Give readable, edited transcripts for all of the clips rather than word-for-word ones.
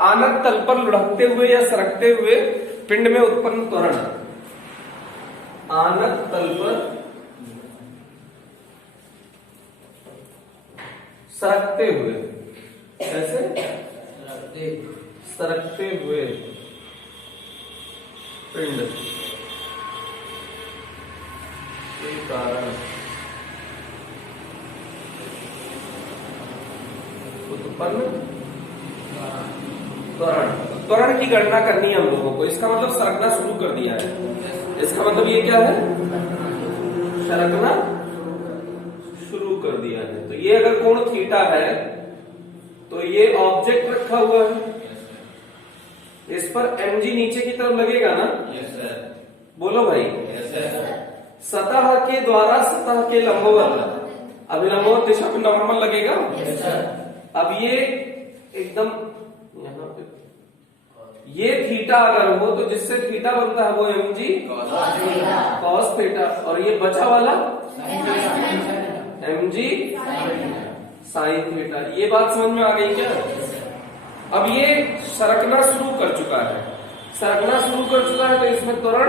आनत तल पर लुढ़कते हुए या सरकते हुए पिंड में उत्पन्न त्वरण। आनत तल पर सरकते हुए, कैसे सरकते हुए पिंड के कारण उत्पन्न त्वरण। त्वरण की गणना करनी है हम लोगों को। इसका मतलब सरकना शुरू कर दिया है। इसका मतलब ये क्या है, सरकना शुरू कर दिया है। तो ये अगर कोण थीटा है तो ये ऑब्जेक्ट रखा हुआ है, इस पर mg नीचे की तरफ लगेगा ना? Yes sir. बोलो भाई। Yes sir. सतह के द्वारा सतह के लंबवत अभिलंबवत दिशा में नॉर्मल लगेगा। Yes sir. अब ये एकदम यहाँ पे ये थीटा अगर हो तो जिससे थीटा बनता है वो mg cos थीटा, और ये बचा वाला mg sin थीटा। ये बात समझ में आ गई क्या? अब ये सरकना शुरू कर चुका है, सरकना शुरू कर चुका है तो इसमें त्वरण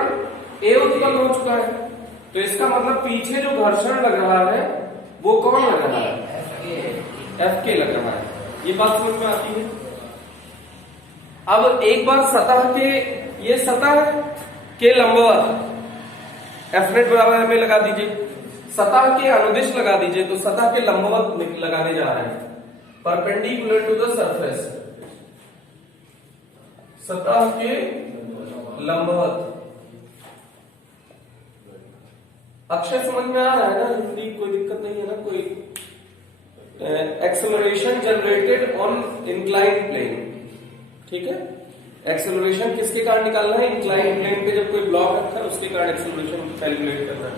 A उत्पन्न हो चुका है। तो इसका मतलब पीछे जो घर्षण लग रहा है वो कौन लग रहा है? Fk लग रहा है। ये बात समझ में आती है। अब एक बार सतह के, ये सतह के लंबवत Fnet बराबर में लगा दीजिए, सतह के अनुदिश लगा दीजिए, तो सतह के लंबवत लगाने जा रहे हैं, परपेंडिकुलर टू द सरफेस, सतह के लंबवत। अक्षर समझ में आ रहा है ना? हिंदी कोई दिक्कत नहीं है ना? कोई acceleration generated on inclined plane, ठीक है। एक्सेलरेशन किसके कारण निकालना है? इंक्लाइंड प्लेन पे जब कोई ब्लॉक रखा है उसके कारण एक्सेलरेशन कैलकुलेट करना है।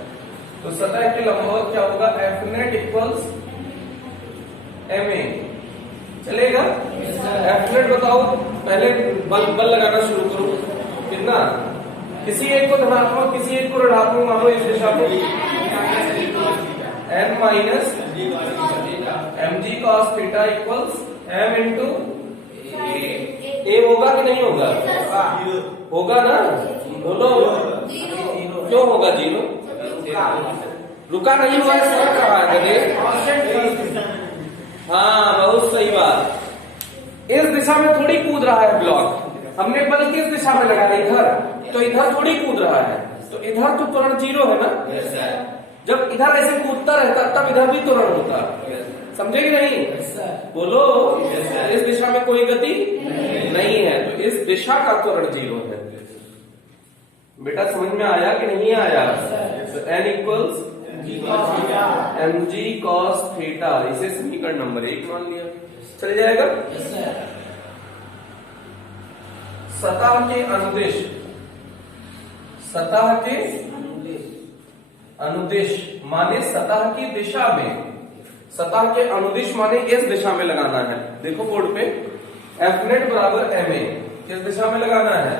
तो सतह के लंबवत क्या होगा? Fnet equals ma। चलेगा? Fnet बताओ, पहले बल लगाना शुरू करो। कितना? किसी एक को धनात्मक किसी एक को ऋणात्मक मानो इस दिशा में n minus mg cos theta equals m into a। होगा कि नहीं होगा? होगा ना? बोलो क्यों होगा? जीरो। रुका नहीं हुआ है, सरक रहा है। हाँ बहुत सही बात। इस दिशा में थोड़ी कूद रहा है ब्लॉक, हमने बल किस दिशा में लगा दिया? इधर। तो इधर थोड़ी कूद रहा है, तो इधर तो त्वरण जीरो है ना? जब इधर ऐसे कूदता रहता तब इधर भी त्वरण होता, समझे कि नहीं? बोलो इस दिशा में कोई गति नहीं है, तो इस दिशा का त्वरण जीरो है। बेटा समझ में आया कि नहीं आया? तो n equals mg cos theta, इसे समीकरण नंबर 1 मान लिया। चल जाएगा? सतह के अनुदिश, सतह के अनुदिश माने सतह की दिशा में, सतह के अनुदिश माने इस दिशा में लगाना है। देखो बोर्ड पे Fnet बराबर ma, किस दिशा में लगाना है?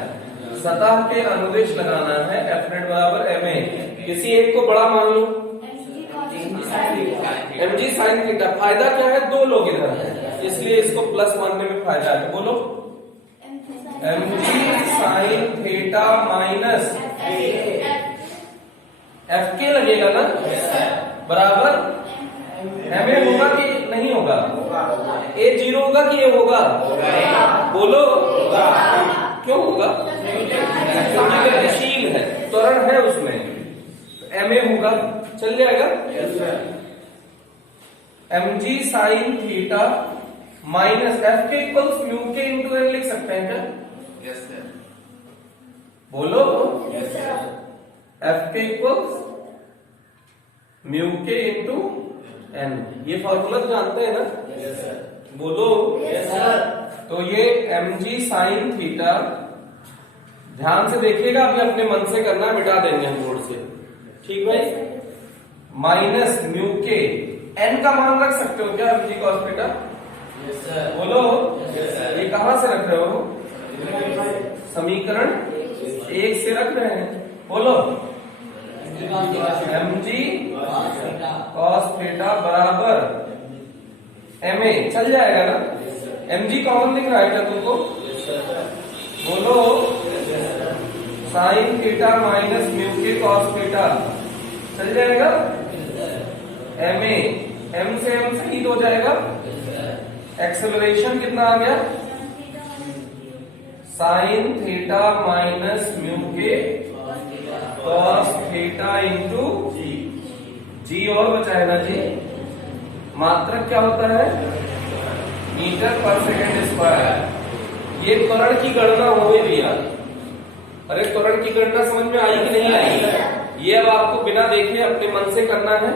सतह के अनुदिश लगाना है। Fnet बराबर ma। किसी एक को बड़ा मान लो, mg sin थीटा। फायदा क्या है? दो लोग इधर हैं, इसलिए इसको प्लस मानने में फायदा है। बोलो mg sin theta minus Fk लगेगा ना? बराबर ma होगा कि नहीं होगा? a जीरो होगा कि ये होगा? बोलो क्यों होगा? गतिशील है, त्वरण है उसमें, ma होगा। चल जाएगा? mg sin theta minus Fk equals mu k into n लिख सकते हैं क्या? Yes sir. बोलो yes sir. Fk equals mu k into n, ये फॉर्मूला तो जानते हैं ना? Yes sir. बोलो यस सर। तो ये mg sin थीटा, ध्यान से देखिएगा, अभी अपने मन से करना, मिटा देंगे हम बोर्ड से, ठीक भाई? माइनस म्यू के, n का मान रख सकते हो क्या mg cos theta? Yes sir. बोलो यस सर। ये कहां से रख रहे हो? समीकरण 1 से रख रहे हैं। बोलो mg cos थीटा बराबर ma। चल जाएगा ना? mg कॉमन दिख रहा है क्या तुमको? बोलो साइन थीटा माइनस म्यू के कॉस थीटा चल जाएगा। एम ए एम से एम शहीद हो जाएगा। एक्सेलरेशन कितना आ गया? साइन थीटा माइनस म्यू के कॉस थीटा इंटू जी और बचा है ना जी। मात्रक क्या होता है? मीटर पर सेकेंड स्क्वायर। ये त्वरण की गणना हो गई भैया। अरे त्वरण की गणना समझ में आई कि नहीं आई? ये अब आपको बिना देखे अपने मन से करना है।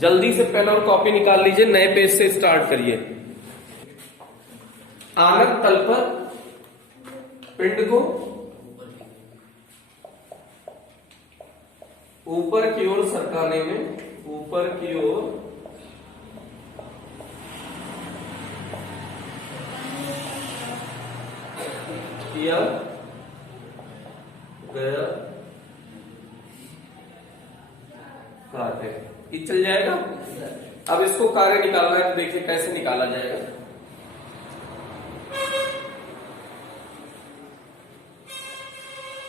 जल्दी से पेन और कॉपी निकाल लीजिए, नए पेज से स्टार्ट करिए। आनत तल पर पिंड को ऊपर की ओर सरकाने में, ऊपर की ओर किया गया कार्य, ये चल जाएगा। अब इसको कार्य निकालना है तो देखिए कैसे निकाला जाएगा।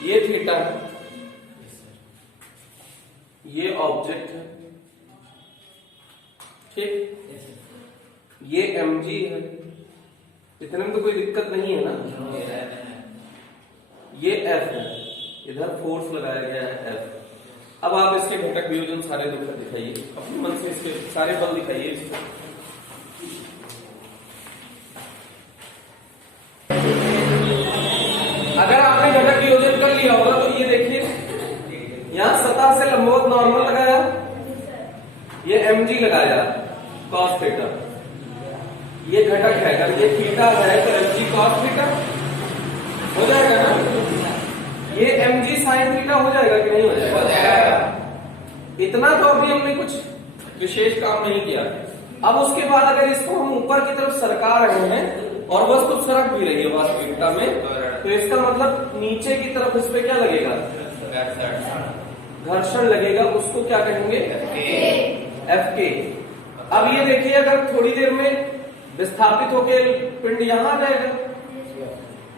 ये थीटा है, ये ऑब्जेक्ट है, ठीक, ये mg है, इतने में तो कोई दिक्कत नहीं है ना। ये f है, इधर फोर्स लगाया गया है F। अब आप इसके घटक वियोजन सारे दिखाइए अपने मन से, इसके सारे बल दिखाइए इसको। अगर आपने घटक वियोजन कर लिया होगा तो ये देखिए, यहां सतह से लंबवत नॉर्मल लगाया, ये mg लगाया cos थीटा, ये घटक है। अगर ये थीटा है तो mg cos थीटा हो जाएगा ना। ये mg sin थीटा हो जाएगा कि नहीं हो जाएगा? इतना तो अभी हमने कुछ विशेष काम नहीं किया। अब उसके बाद अगर इसको हम ऊपर की तरफ सरका रहे हैं और वस्तु सरक भी रही है वास्तविकता में, तो इसका मतलब नीचे की तरफ इस पे क्या लगेगा? घर्षण लगेगा। उसको क्या कहेंगे? Fk। अब ये देखिए, अगर थोड़ी देर में विस्थापित होकर पिंड यहां आ जाएगा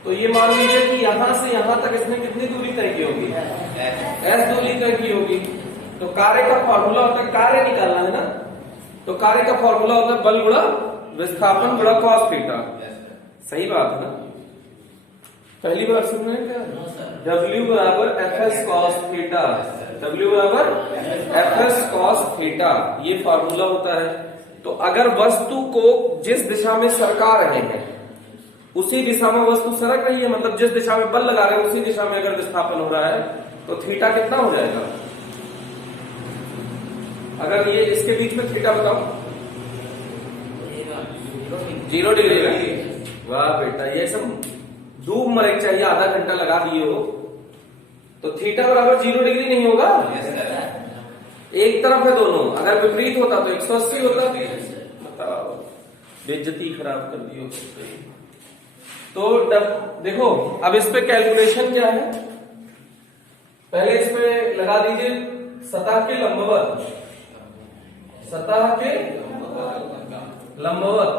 तो ये मान लीजिए कि यहां से यहां तक इसने कितनी दूरी तय की होगी? s दूरी तय की होगी। तो कार्य का फॉर्मूला होता है, कार्य निकालना है ना, तो कार्य का फॉर्मूला होता है बल गुणा विस्थापन गुणा cos थीटा। सही बात है ना? पहली बार सुन रहे हैं क्या? W बराबर fs cos थीटा, W बराबर fs cos थीटा, ये फॉर्मूला होता है। तो अगर वस्तु को जिस दिशा में सरका रहे हैं उसी दिशा में वस्तु सरक रही है, मतलब जिस दिशा में बल लगा रहे हैं उसी दिशा में अगर विस्थापन हो रहा है तो थीटा कितना हो जाएगा? अगर ये इसके बीच में थीटा बताओ। 0 डिग्री। वाह बेटा, ये सब डूब मरे चाहिए, आधा घंटा लगा दिए हो तो थीटा बराबर 0 डिग्री नहीं होगा। एक तरफ है दोनों, अगर विपरीत होता तो 180 होता। बताओ, बेइज्जती खराब कर दी हो। तो देखो, अब इस पे कैलकुलेशन क्या है? पहले इस पे लगा दीजिए सतह के लंबवत, सतह के लंबवत।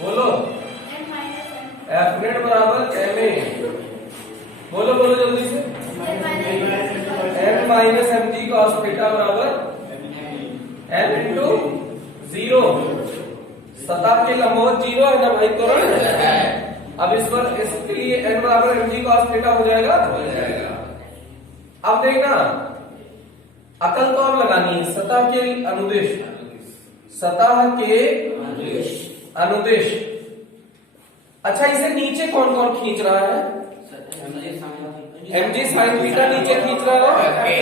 बोलो F नेट बराबर ma। बोलो बोलो जल्दी से। m minus mg cos theta बराबर m इंटू 0। सतह के लंबवत 0 है ना भाई, त्वरण है। अब इस पर इसके लिए n बराबर mg cos थीटा हो जाएगा। अब देखना, अकल तो और लगानी है। सतह के अनुदिश, सतह के अनुदिश। अच्छा, इसे नीचे कौन कौन खींच रहा है? mg sin थीटा नीचे खींच रहा है,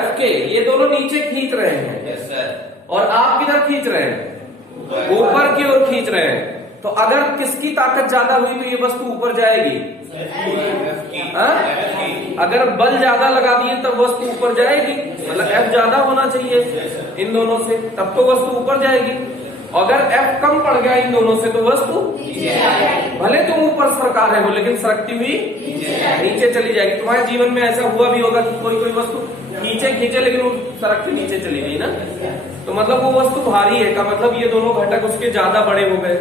Fk, ये दोनों नीचे खींच रहे हैं। और आप किधर खींच रहे हैं? ऊपर की ओर खींच रहे हैं। तो अगर किसकी ताकत ज्यादा हुई तो ये वस्तु ऊपर जाएगी। अगर बल ज्यादा लगा दिए तब वस्तु ऊपर जाएगी, मतलब F ज्यादा होना चाहिए इन दोनों से, तब तो वस्तु ऊपर जाएगी। अगर F कम पड़ गया इन दोनों से तो वस्तु भले तुम ऊपर सरका रहे हो लेकिन सरकती हुई नीचे चली जाएगी। तुम्हारे जीवन में ऐसा हुआ भी होगा कि कोई वस्तु नीचे खींचे लेकिन वो सरकती नीचे चली गई ना, तो मतलब वो वस्तु भारी है का मतलब ये दोनों घटक उसके ज्यादा बड़े हो गए।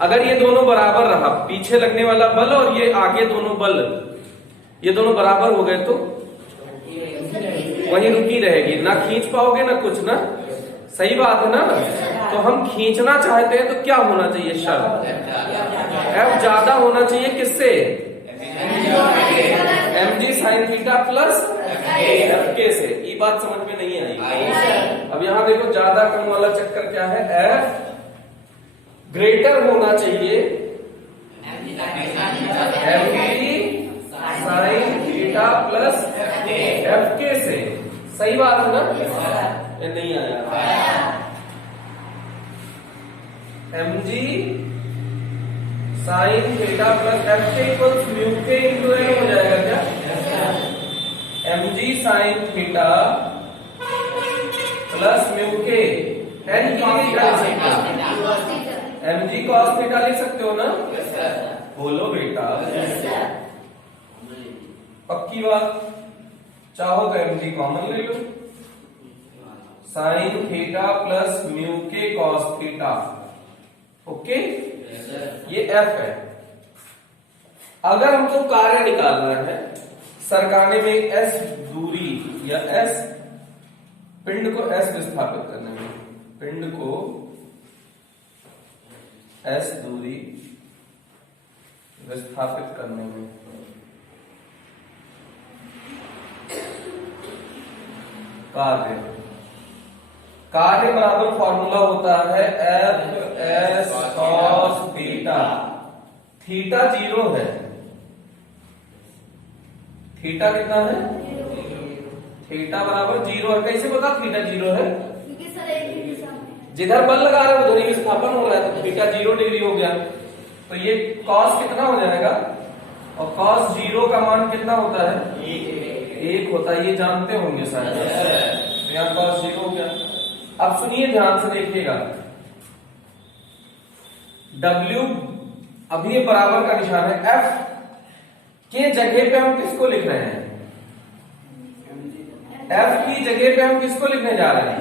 अगर ये दोनों बराबर रहा, पीछे लगने वाला बल और ये आगे दोनों बल, ये दोनों बराबर हो गए तो वहीं रुकी रहेगी, ना खींच पाओगे ना कुछ ना। सही बात है ना। तो हम खींचना चाहते हैं तो क्या होना चाहिए शर्त, एफ ज्यादा होना चाहिए किससे, mg sin theta plus F के से। ये बात समझ में नहीं आई। अब यहाँ देखो ज्यादा कम वाला चक्कर क्या है, एफ ग्रेटर होना चाहिए mg sin theta plus F के से। सही बात है ना। ये नहीं आया। mg sin theta plus F के equals mu k into N हो जाएगा क्या, mg sin theta plus mu के एन की mg cos थीटा लिख सकते हो ना। बोलो बेटा, पक्की बात। चाहो तो mg कॉमन ले लो, साइन थीटा प्लस म्यू के कॉस थीटा। ओके, ये f है। अगर हमको कार्य निकालना है, सरकाने में एक s दूरी या s पिंड को s विस्थापित करने में, पिंड को s दूरी विस्थापित करने में कार्य बराबर फॉर्मूला होता है F S cos theta. Theta 0 है, थीटा कितना है, थीटा बराबर 0 है। कैसे पता थीटा 0 है, जिधर बल लगा रहे हो उधर विस्थापन हो रहा है, तो थीटा 0 डिग्री हो गया। तो ये कॉस कितना हो जाएगा, और कॉस 0 का मान कितना होता है, 1 होता है। ये जानते होंगे शायद। तो यहाँ कॉस 0 हो गया। अब सुनिए ध्यान से देखिएगा, W अभी ये बराबर का निशान है, F के जगह पे हम किसको लिख रहे हैं, F की जगह पे हम किसको लिखने जा रहे हैं,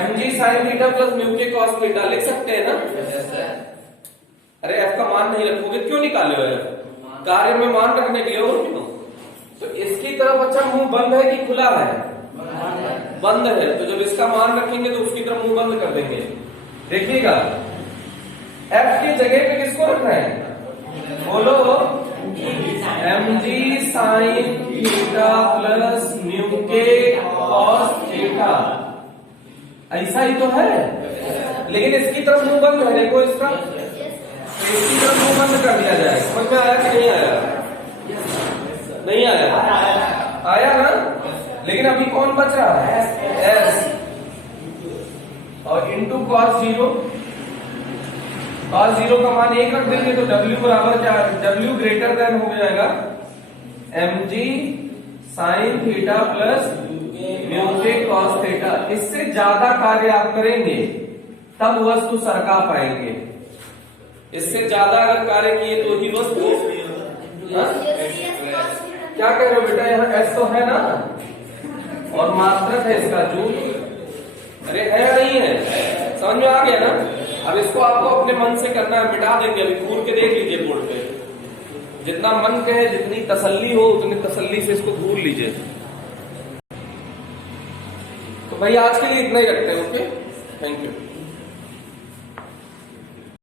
mg sin theta plus mu के कॉस थीटा लिख सकते हैं ना। अरे F का मान नहीं रखोगे, क्यों निकाले हो F, कार्य में मान रखने के लिए हो क्यों। तो इसकी तरफ अच्छा मुंह बंद है कि खुला है, बंद है। तो जब इसका मान रखेंगे तो उसकी तरफ मुंह बंद कर देंगे। देखिएगा F की जगह पे किसको रखना है, बोलो mg sin theta plus mu के कॉस थीटा। ऐसा ही तो है, लेकिन इसकी तरफ मुंह बंद है, देखो इसका, तो इसकी तरफ मुंह बंद कर दिया जाए। समझ में आया कि नहीं आया, नहीं आया, आया ना। लेकिन अभी कौन बच रहा है, S और इंटू कॉस 0। कॉस 0 का मान 1 रख देंगे तो W बराबर क्या, W ग्रेटर देन हो जाएगा mg sin theta plus mu के कॉस थीटा। इससे ज्यादा कार्य आप करेंगे तब वस्तु सरका पाएंगे। इससे ज्यादा अगर कार्य किए तो ही वस्तु, क्या कह रहे हो बेटा, यहाँ S तो है ना, और मात्रक है इसका जूल। अरे है नहीं है, समझ में आ गया ना। अब इसको आपको अपने मन से करना है, मिटा देंगे। अभी घूर के देख लीजिए बोर्ड पे, जितना मन कहे, जितनी तसल्ली हो उतनी तसल्ली से इसको घूर लीजिए। तो भाई आज के लिए इतना ही रखते हैं। Okay, thank you.